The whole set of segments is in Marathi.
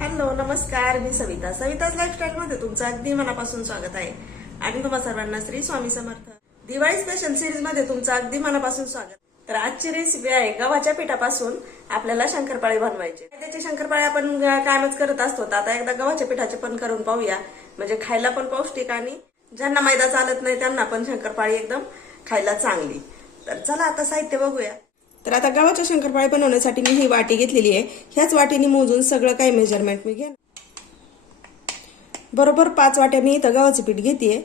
हॅलो नमस्कार मी सविता. सविताच लाईफस्टाईल मध्ये तुमचं अगदी मनापासून स्वागत आहे. आणि तुम्हा सर्वांना श्री स्वामी समर्थ. दिवाळी स्पेशल सिरीजमध्ये तुमचं अगदी मनापासून स्वागत. तर आजची रेसिपी आहे गव्हाच्या पिठापासून आपल्याला शंकरपाळी बनवायची. त्याची शंकरपाळे आपण कायमच करत असतो तर आता एकदा गव्हाच्या पिठाचे पण करून पाहूया. म्हणजे खायला पण पौष्टिक आणि ज्यांना मैदा चालत नाही त्यांना पण शंकरपाळी एकदम खायला चांगली. तर चला आता साहित्य बघूया. तर आता गावाच्या शंकरपाळे बनवण्यासाठी मी ही वाटी घेतलेली आहे. ह्याच वाटीने मोजून सगळं काही मेजरमेंट मी घ्या बरोबर पाच वाट्या मी इथं गव्हाचं पीठ घेते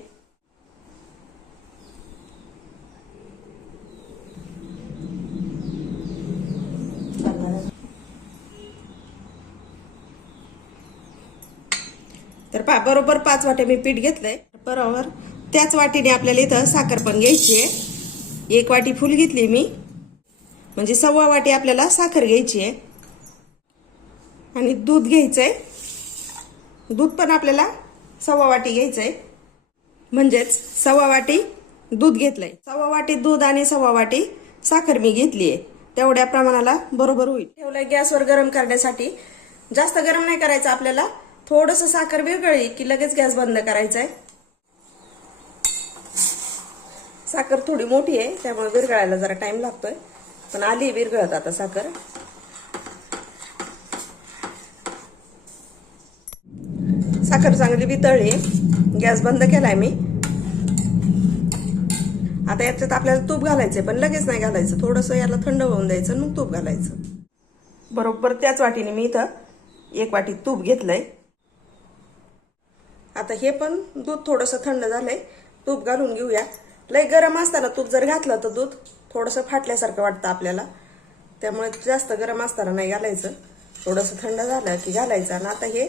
तर पा बरोबर पाच वाटे मी पीठ घेतलंय. बरोबर. त्याच वाटीने आपल्याला इथं साखर पण घ्यायची आहे. एक वाटी फुल घेतली मी. म्हणजे सव्वा वाटी आपल्याला साखर घ्यायची आहे. आणि दूध घ्यायचंय. दूध पण आपल्याला सव्वा वाटी घ्यायचंय. म्हणजेच सव्वा वाटी दूध घेतलंय. सव्वा वाटी दूध आणि सव्वा वाटी साखर मी घेतली आहे. तेवढ्या प्रमाणाला बरोबर होईल. ठेवलंय गॅसवर गरम करण्यासाठी. जास्त गरम नाही करायचं आपल्याला. थोडस साखर विरघळली की लगेच गॅस बंद करायचा आहे साखर थोडी मोठी आहे त्यामुळे विरघळायला जरा टाइम लागतोय. पण आली विरघळत आता साखर. साखर चांगली वितळली. गॅस बंद केलाय मी. आता याच्यात आपल्याला तूप घालायचंय पण लगेच नाही घालायचं. थोडस याला थंड होऊन द्यायचं मग तूप घालायचं. बरोबर त्याच वाटीने मी इथं एक वाटी तूप घेतलंय. आता हे पण दूध थोडंसं थंड झालंय. तूप घालून घेऊया. लय गरम असताना तूप जर घातलं तर दूध थोडंसं फाटल्यासारखं वाटतं आपल्याला. त्यामुळे जास्त गरम असताना नाही घालायचं. थोडंसं थंड झालं की घालायचं आणि आता हे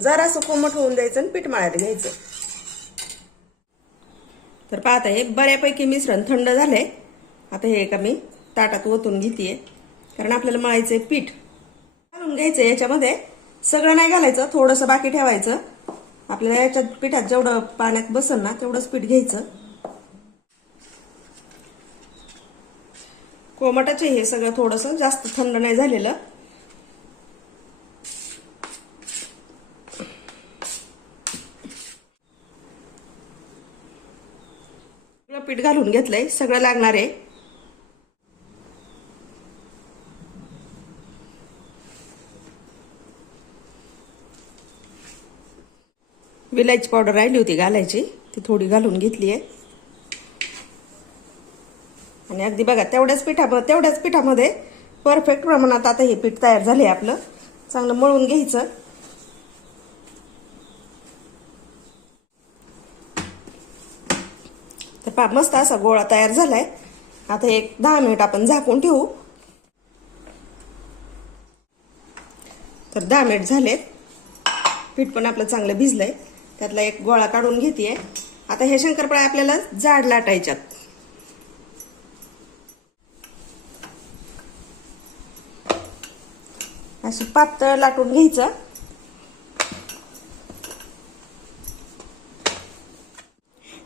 जरासं कोमट होऊन द्यायचं आणि पीठ मळायला घ्यायचं. तर पाहता हे बऱ्यापैकी मिश्रण थंड झालंय. आता हे एका मी ताटात ओतून घेते कारण आपल्याला मळायचंय पीठ. घालून घ्यायचं याच्यामध्ये. सगळं नाही घालायचं थोडंसं बाकी ठेवायचं. आपल्याला याच्यात पिठात जेवढं पाण्यात बसल ना तेवढंच पीठ घ्यायचं. कोमटाचे हे सगळं थोडंसं जास्त थंड नाही झालेलं. पीठ घालून घेतलंय सगळं लागणार आहे. विलायची पावडर राहिली होती घालायची ती थोडी घालून घेतली आहे आणि अगदी बघा तेवढ्याच पिठामध्ये तेवढ्याच पिठामध्ये परफेक्ट प्रमाणात आता हे पीठ तयार झाले आपलं. चांगलं मळून घ्यायचं. तर पा मस्त असा गोळा तयार झालाय. आता एक दहा मिनिट आपण झाकून ठेवू. तर दहा मिनिट झालेत पीठ पण आपलं चांगलं भिजलंय. त्यातला एक गोळा काढून घेते आता हे शंकरपाळ्या आपल्याला जाड लाटायच्यात. अशी पातळ लाटून घ्यायचं.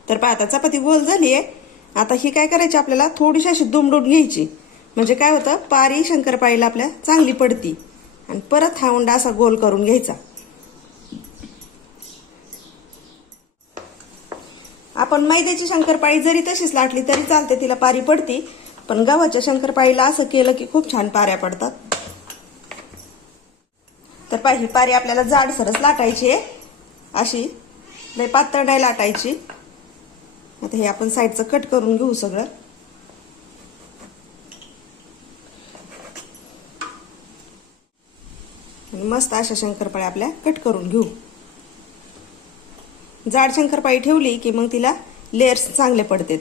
तर पहा आता चपाती गोल झाली आहे. आता ही काय करायची आपल्याला? थोडीशी अशी दुमडून घ्यायची. म्हणजे काय होतं? पारी शंकरपाळीला आपल्या चांगली पडती. आणि परत हा उंडा असा गोल करून घ्यायचा. आपण मैद्याची शंकरपाळी जरी तशीच लाटली तरी चालते तिला पारी पडती. पण गव्हाच्या शंकरपाळीला असं केलं की खूप छान पाऱ्या पडतात. पाहिजे. पारी आपल्याला जाडसरच लाटायची. आहे अशी. लय पातळ नाही लाटायची. आता हे आपण साईडचं कट करून घेऊ सगळं. मस्त अशा शंकरपाळ्या आपल्या कट करून घेऊ. जाड शंकरपाळी ठेवली की मग तिला लेअर्स चांगले पडतात.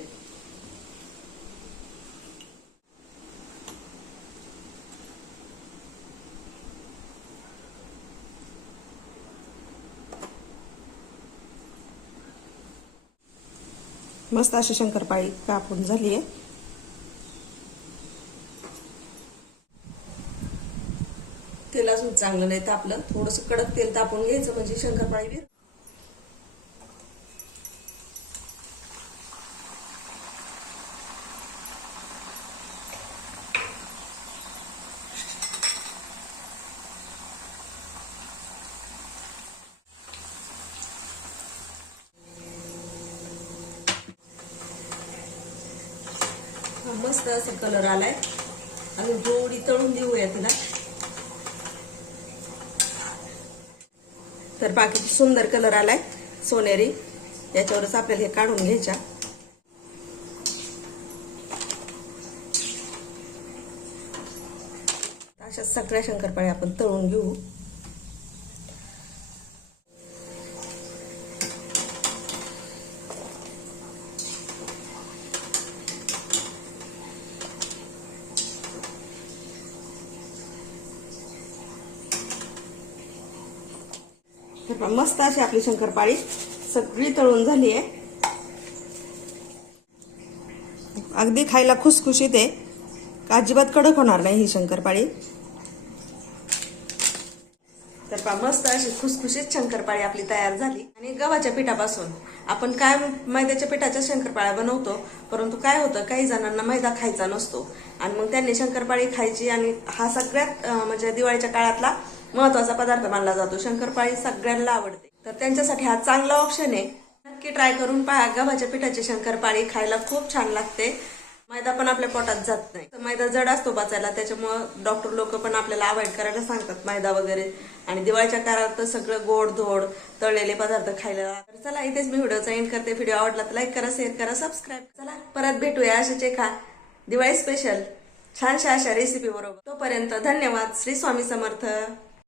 मस्त अशी शंकरपाळी कापून झाली आहे तेल अजून चांगलं नाही तापलं. थोडस कडक तेल तापून घ्यायचं म्हणजे शंकरपाळी मस्त असा कलर आलाय. आणि थोडी तळून देऊया तिला. तर बाकी सुंदर कलर आलाय सोनेरी. याच्यावरच आपल्याला हे काढून घ्यायच्या. अशा सगळ्या शंकरपाळ्या आपण तळून घेऊ. हे पहा, मस्त अशी आपली शंकरपाळी सगळी तळून झाली आहे. अगदी खायला खुसखुशीत आहे. का अजिबात कडक होणार नाही ही शंकरपाळी. तर पहा मस्त अशी खुसखुशीत शंकरपाळी आपली तयार झाली. आणि गव्हाच्या पिठापासून आपण काय मैद्याच्या पिठाच्या शंकरपाळ्या बनवतो परंतु काय होतं काही जणांना मैदा खायचा नसतो. आणि मग त्यांनी शंकरपाळी खायची आणि हा सगळ्यात म्हणजे दिवाळीच्या काळातला महत्त्वाचा पदार्थ मानला जातो. शंकरपाळी सगळ्यांना आवडते. तर त्यांच्यासाठी हा चांगला ऑप्शन आहे. नक्की ट्राय करून पहा. गव्हाच्या पिठाची शंकरपाळी खायला खूप छान लागते. मैदा पण आपल्या पोटात जात नाही. तर मैदा जड असतो पचायला त्याच्यामुळं डॉक्टर लोक पण आपल्याला अवॉइड करायला सांगतात मैदा वगैरे. आणि दिवाळीच्या काळात तर सगळं गोड धोड तळलेले पदार्थ खायला. तर चला इथेच मी व्हिडिओचा एंड करते. व्हिडिओ आवडला तर लाईक करा शेअर करा सबस्क्राईब चला परत भेटूया. अशाच एका दिवाळी स्पेशल छानशा अशा रेसिपी बरोबर. तोपर्यंत धन्यवाद. श्री स्वामी समर्थ.